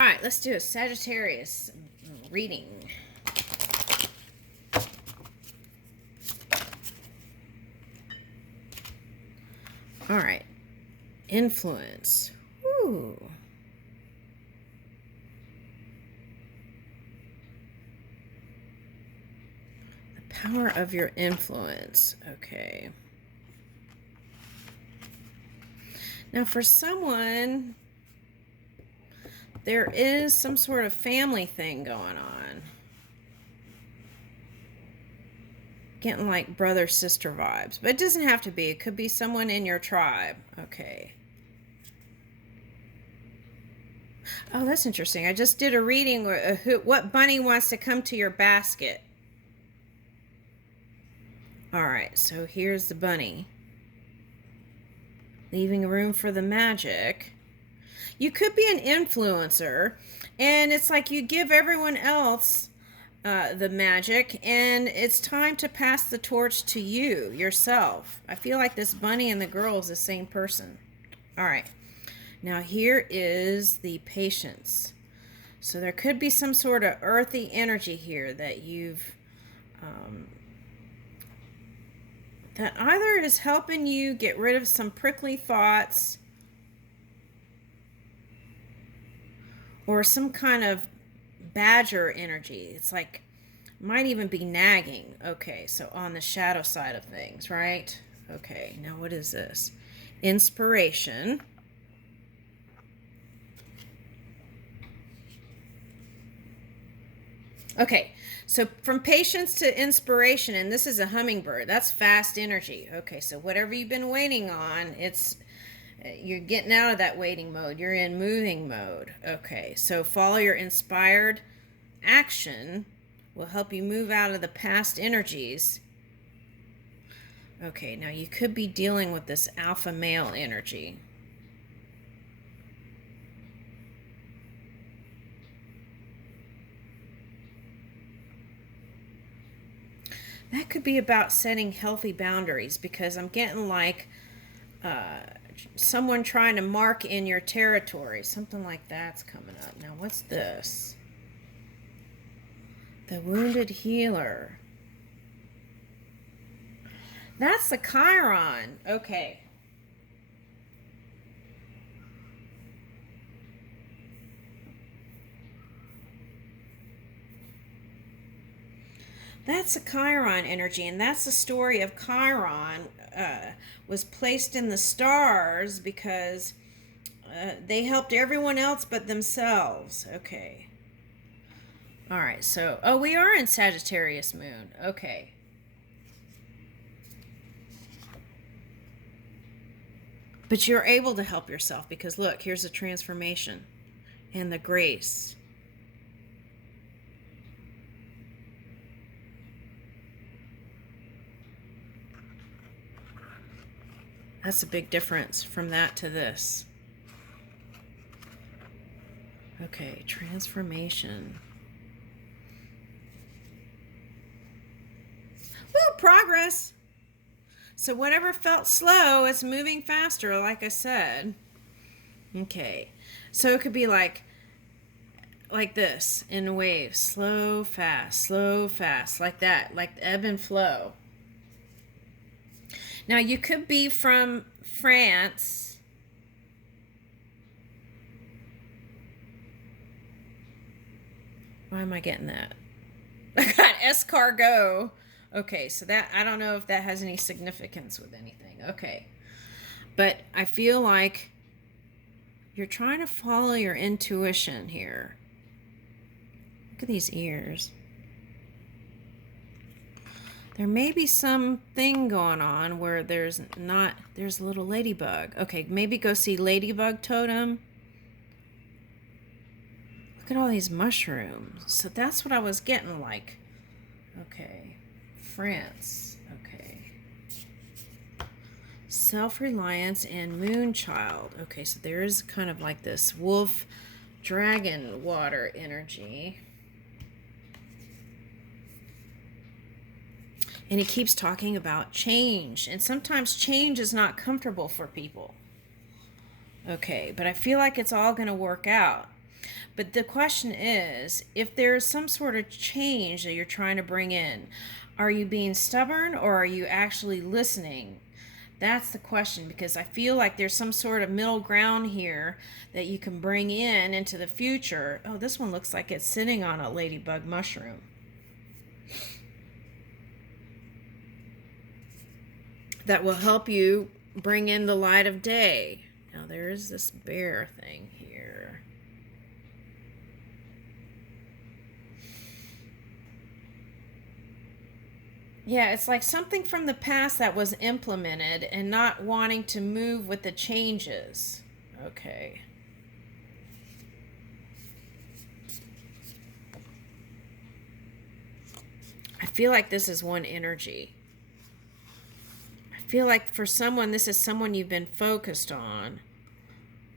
All right, let's do a Sagittarius reading. All right, influence. Ooh. The power of your influence. Okay. Now, for someone, there is some sort of family thing going on. Getting like brother-sister vibes. But it doesn't have to be. It could be someone in your tribe. Okay. Oh, that's interesting. I just did a reading. What bunny wants to come to your basket? All right, so here's the bunny. Leaving room for the magic. You could be an influencer, and it's like you give everyone else the magic, and it's time to pass the torch to you, yourself. I feel like this bunny and the girl is the same person. All right. Now here is the patience. So there could be some sort of earthy energy here that you've that either is helping you get rid of some prickly thoughts or some kind of badger energy. It's like, might even be nagging. Okay, so on the shadow side of things, right? Okay, now what is this? Inspiration. Okay, so from patience to inspiration, and this is a hummingbird. That's fast energy. Okay, so whatever you've been waiting on, you're getting out of that waiting mode. You're in moving mode. Okay, so follow your inspired action will help you move out of the past energies. Okay, now you could be dealing with this alpha male energy. That could be about setting healthy boundaries, because I'm getting like someone trying to mark in your territory. Something like that's coming up. Now, what's this? The wounded healer. That's the Chiron. Okay. That's a Chiron energy, and that's the story of Chiron was placed in the stars because they helped everyone else but themselves. Okay. All right, so, oh, we are in Sagittarius moon. Okay. But you're able to help yourself because, look, here's the transformation and the grace. That's a big difference from that to this. Okay, transformation. Woo, progress. So whatever felt slow is moving faster, like I said. Okay, so it could be like this in waves, slow, fast, like that, like the ebb and flow. Now, you could be from France. Why am I getting that? I got escargot. Okay, so that, I don't know if that has any significance with anything. Okay. But I feel like you're trying to follow your intuition here. Look at these ears. There may be something going on where there's a little ladybug. Okay, maybe go see ladybug totem. Look at all these mushrooms. So that's what I was getting like. Okay, France. Okay. Self-reliance and moonchild. Okay, so there is kind of like this wolf dragon water energy. And he keeps talking about change. And sometimes change is not comfortable for people. Okay, but I feel like it's all going to work out. But the question is, if there's some sort of change that you're trying to bring in, are you being stubborn or are you actually listening? That's the question, because I feel like there's some sort of middle ground here that you can bring in into the future. Oh, this one looks like it's sitting on a ladybug mushroom. That will help you bring in the light of day. Now there is this bear thing here. Yeah, it's like something from the past that was implemented and not wanting to move with the changes. Okay. I feel like this is one energy. I feel like for someone, this is someone you've been focused on.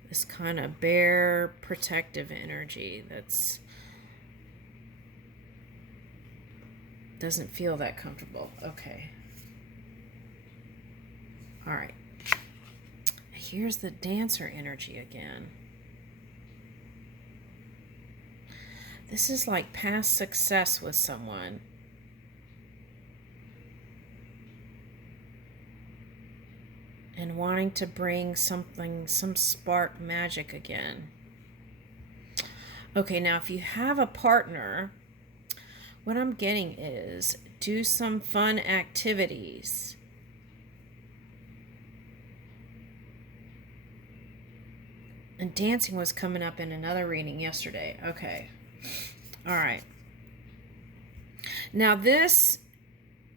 This kind of bear protective energy that's doesn't feel that comfortable. Okay. All right. Here's the dancer energy again. This is like past success with someone. And wanting to bring something, some spark magic again. Okay, now if you have a partner, what I'm getting is do some fun activities. And dancing was coming up in another reading yesterday. Okay. All right. Now this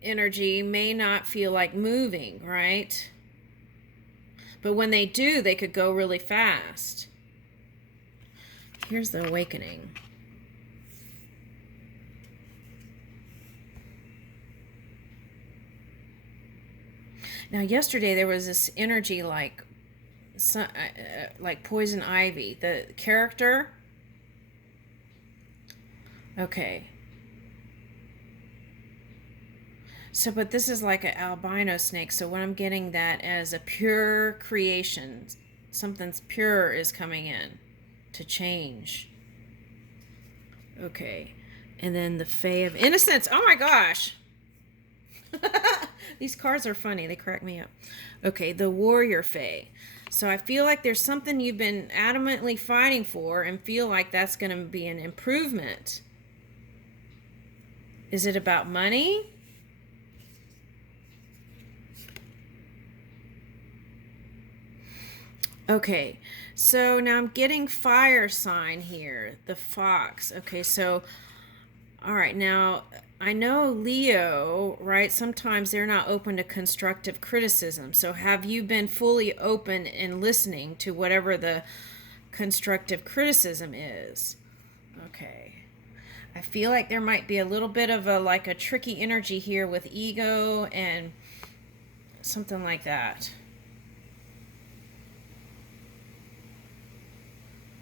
energy may not feel like moving, right? But when they do, they could go really fast. Here's the awakening. Now, yesterday there was this energy like poison ivy. The character. Okay. So, but this is like an albino snake. So what I'm getting that as a pure creation, something's pure is coming in to change. Okay. And then the Fae of Innocence. Oh my gosh. These cards are funny. They crack me up. Okay, the Warrior Fae. So I feel like there's something you've been adamantly fighting for and feel like that's going to be an improvement. Is it about money? Okay, so now I'm getting fire sign here, the fox. Okay, so, all right, now I know Leo, right? Sometimes they're not open to constructive criticism. So have you been fully open and listening to whatever the constructive criticism is? Okay. I feel like there might be a little bit of a tricky energy here with ego and something like that.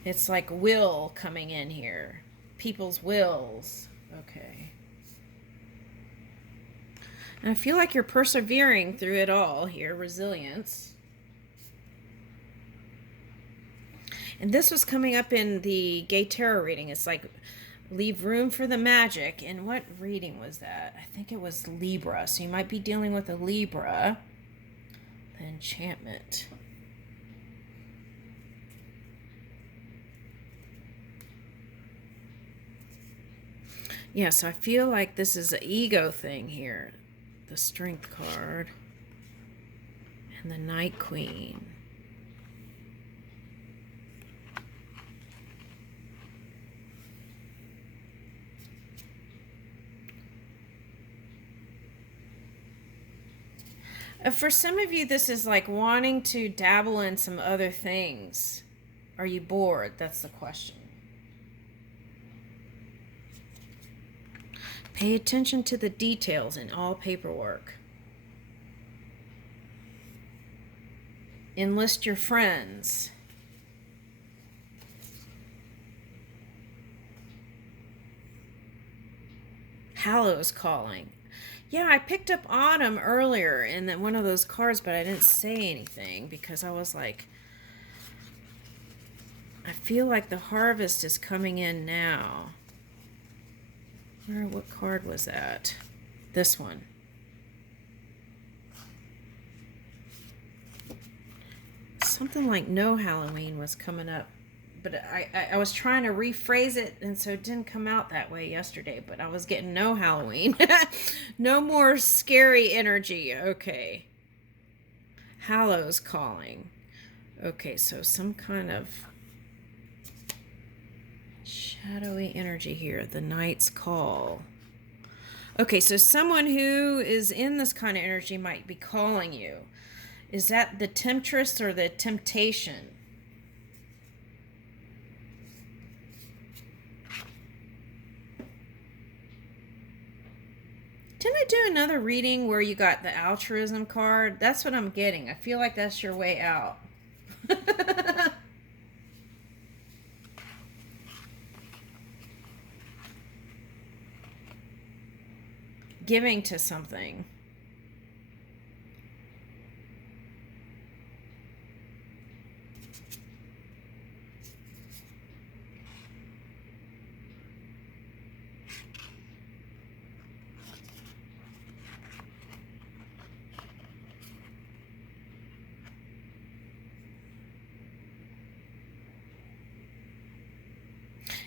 It's like will coming in here. People's wills. Okay. And I feel like you're persevering through it all here. Resilience. And this was coming up in the Gay Tarot reading. It's like leave room for the magic. And what reading was that? I think it was Libra. So you might be dealing with a Libra. The enchantment. Yeah, so I feel like this is an ego thing here. The Strength card. And the Night Queen. For some of you, this is like wanting to dabble in some other things. Are you bored? That's the question. Pay attention to the details in all paperwork. Enlist your friends. Hallows calling. Yeah, I picked up autumn earlier in one of those cards, but I didn't say anything because I was like, I feel like the harvest is coming in now. What card was that? This one. Something like no Halloween was coming up. But I was trying to rephrase it, and so it didn't come out that way yesterday. But I was getting no Halloween. No more scary energy. Okay. Hallow's calling. Okay, so some kind of shadowy energy here. The Knight's Call. Okay, so someone who is in this kind of energy might be calling you. Is that the temptress or the temptation? Didn't I do another reading where you got the altruism card? That's what I'm getting. I feel like that's your way out. Giving to something.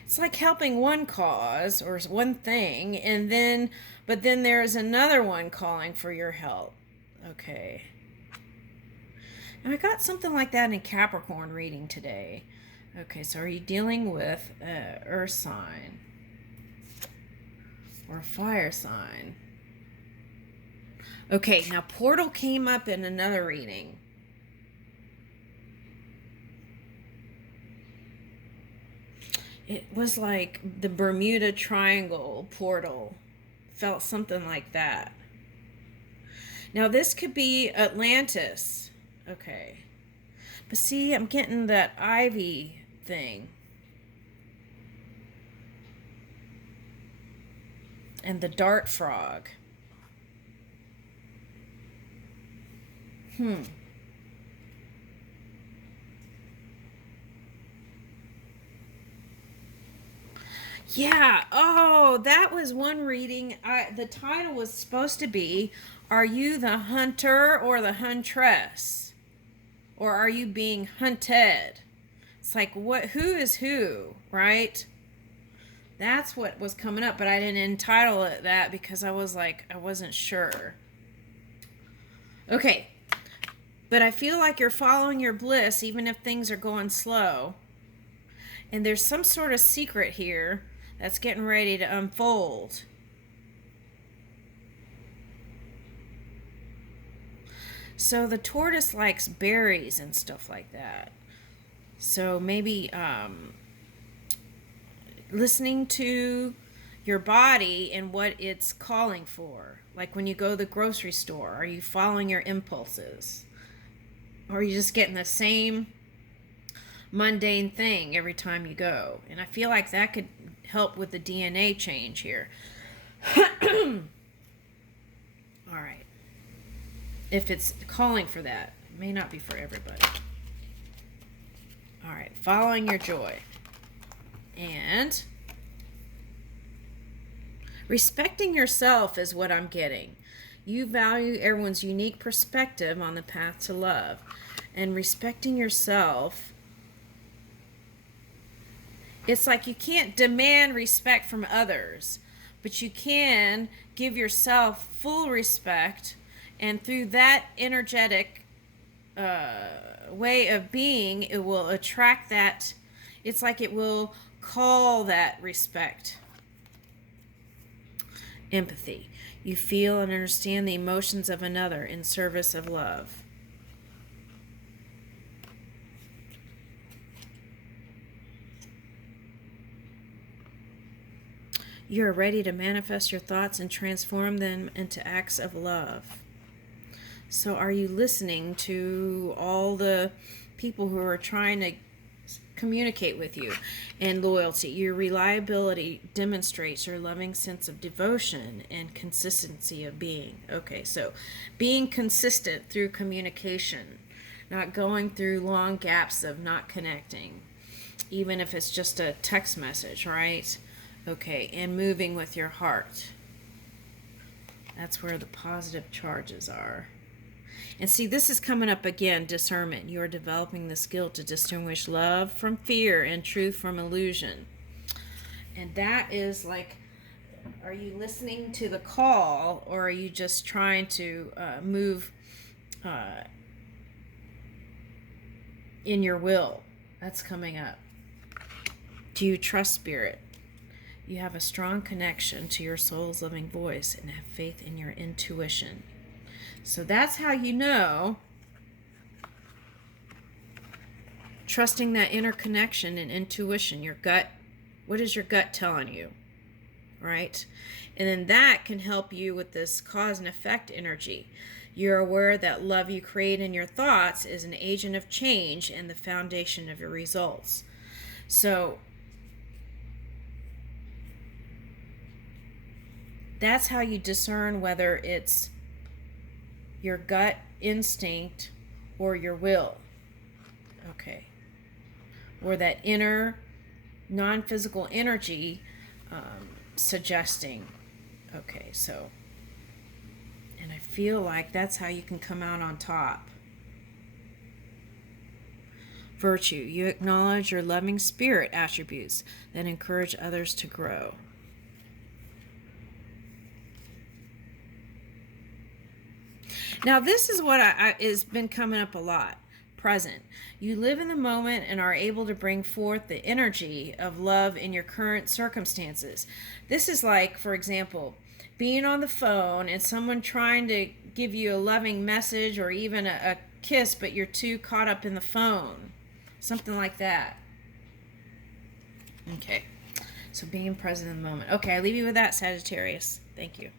It's like helping one cause or one thing, and then, but then there's another one calling for your help. Okay. And I got something like that in Capricorn reading today. Okay, so are you dealing with earth sign or fire sign? Okay, now portal came up in another reading. It was like the Bermuda Triangle portal. Felt something like that. Now this could be Atlantis. Okay. But see, I'm getting that ivy thing. And the dart frog. Yeah. Oh, that was one reading. The title was supposed to be, are you the hunter or the huntress? Or are you being hunted? It's like, who is who, right? That's what was coming up, but I didn't entitle it that because I was like, I wasn't sure. Okay. But I feel like you're following your bliss even if things are going slow. And there's some sort of secret here that's getting ready to unfold. So the tortoise likes berries and stuff like that. So maybe listening to your body and what it's calling for. Like when you go to the grocery store, are you following your impulses? Or are you just getting the same mundane thing every time you go? And I feel like that could help with the DNA change here. All right. If it's calling for that, it may not be for everybody. All right, following your joy. And respecting yourself is what I'm getting. You value everyone's unique perspective on the path to love. And respecting yourself, it's like you can't demand respect from others, but you can give yourself full respect, and through that energetic way of being, it will attract that. It's like it will call that respect. Empathy. You feel and understand the emotions of another in service of love. You are ready to manifest your thoughts and transform them into acts of love. So are you listening to all the people who are trying to communicate with you? And loyalty. Your reliability demonstrates your loving sense of devotion and consistency of being. Okay, so being consistent through communication, not going through long gaps of not connecting. even if it's just a text message, right? Okay, and moving with your heart. That's where the positive charges are. And see, this is coming up again, discernment. You are developing the skill to distinguish love from fear and truth from illusion. And that is like, are you listening to the call, or are you just trying to move in your will? That's coming up. Do you trust spirit? You have a strong connection to your soul's living voice and have faith in your intuition. So that's how you know. Trusting that inner connection and intuition, your gut. What is your gut telling you? Right? And then that can help you with this cause and effect energy. You're aware that love you create in your thoughts is an agent of change and the foundation of your results. So that's how you discern whether it's your gut instinct or your will. Okay. Or that inner non-physical energy suggesting. Okay, so, and I feel like that's how you can come out on top. Virtue. You acknowledge your loving spirit attributes that encourage others to grow. Now, this is what has been coming up a lot. Present. You live in the moment and are able to bring forth the energy of love in your current circumstances. This is like, for example, being on the phone and someone trying to give you a loving message or even a kiss, but you're too caught up in the phone. Something like that. Okay. So being present in the moment. Okay, I leave you with that, Sagittarius. Thank you.